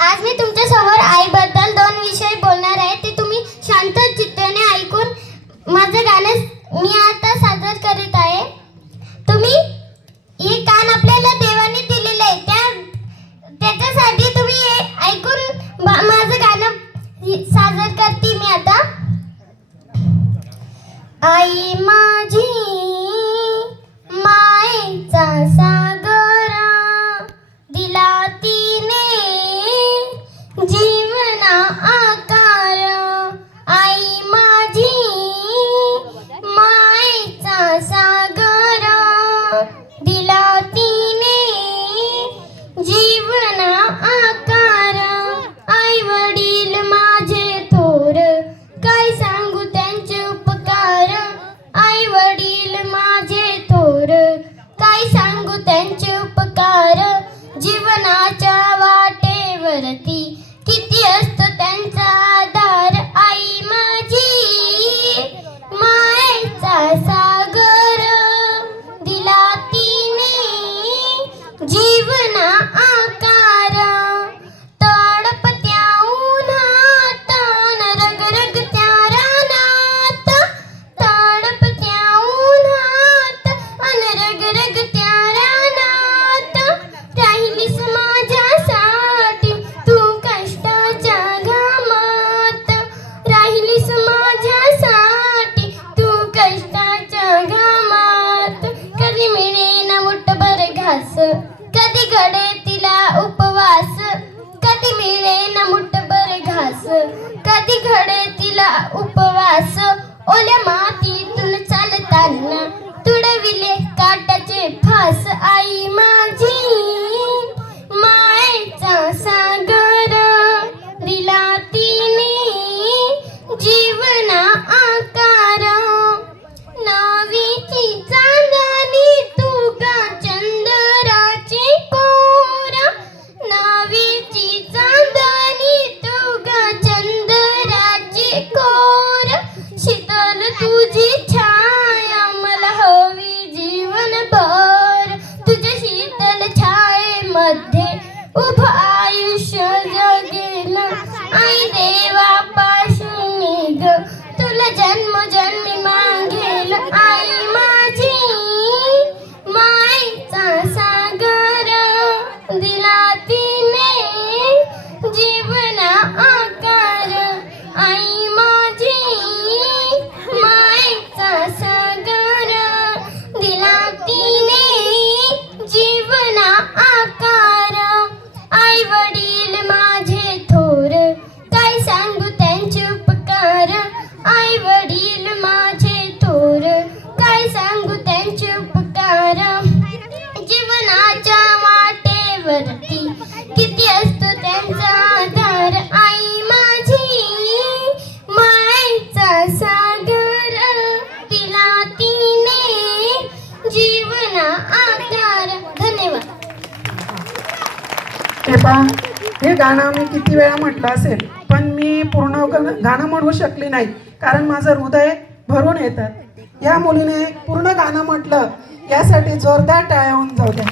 आज मी तुमच्या समोर आईबद्दल 2 विषय बोलणार आहे. ते तुम्ही शांत चित्ताने ऐकून माझं गाणं मी आता सादर करीत आहे. तुम्ही हे कान आपल्याला देवाने दिलेले आहे, त्याच्यासाठी तुम्ही हे ऐकून माझं गाणं सादर करते मी आता. आई माझी मायेचा सागर दिला तिने जीवना आकार. आई माझी मायेचा सागर दिला तिने जीवना आकार. आई वडील माझे थोर काय सांगू त्यांचे उपकार. आई वडील माझे थोर काय सांगू त्यांचे उपकार. जीवनाच्या वाटेवरती किती असतो त्यांचा आधार. आई माझी मायेचा सागर दिला तिने जीवना आकार. तडपत्या उन्हात रगरगत्या रानात, तडपत्या उन्हात रगरगत्या रानात राहिलीस माझ्यासाठी तू कष्टाच्या घामात. राहिलीस माझ्यासाठी तू कष्टाच्या घामात. कधी मिळेना मुठभर घास, कधी घडे तिला उपवास. कधी मिळेना मुठभर घास, कधी घडे तिला उपवास. ओल्या मातीतून चालताना तुडविले काटाचे फास. आई माझी मायेचा सागर दिला तिने जीवना आकार. नावीची चांदणी तू गा चंद्राची कोर. नावीची चांदणी तू गा चंद्राची कोर. शीतल तुझी छाया मला हवी जीवनभर. तुझ्या शीतल छायेमध्ये उभं आयुष्य जगेल. आई देवापाशी निघ तुला जन्मजन्मी मागेल. आई माझी मायेचा सागर दिला तिने जीवना आकार. आई माझी मायेचा सागर दिला तिने जीवना आकार. आई वडील माझे थोर काय सांगू त्यांचे उपकार. आई वडील माझे थोर काय सांगू त्यांचे उपकार. जीवनाच्या वाटेवरती किती असतो त्यांचा आधार. आई माझी मायेचा सागर दिला तिने जीवना आकार. धन्यवाद. हे गाणं मी किती वेळा म्हटलं असेल, पण मी पूर्ण गाणं म्हणू शकले नाही, कारण माझं हृदय भरून येतं. या मुलीने पूर्ण गाणं म्हटलं, यासाठी जोरदार टाळ्या होऊन जाऊ द्या.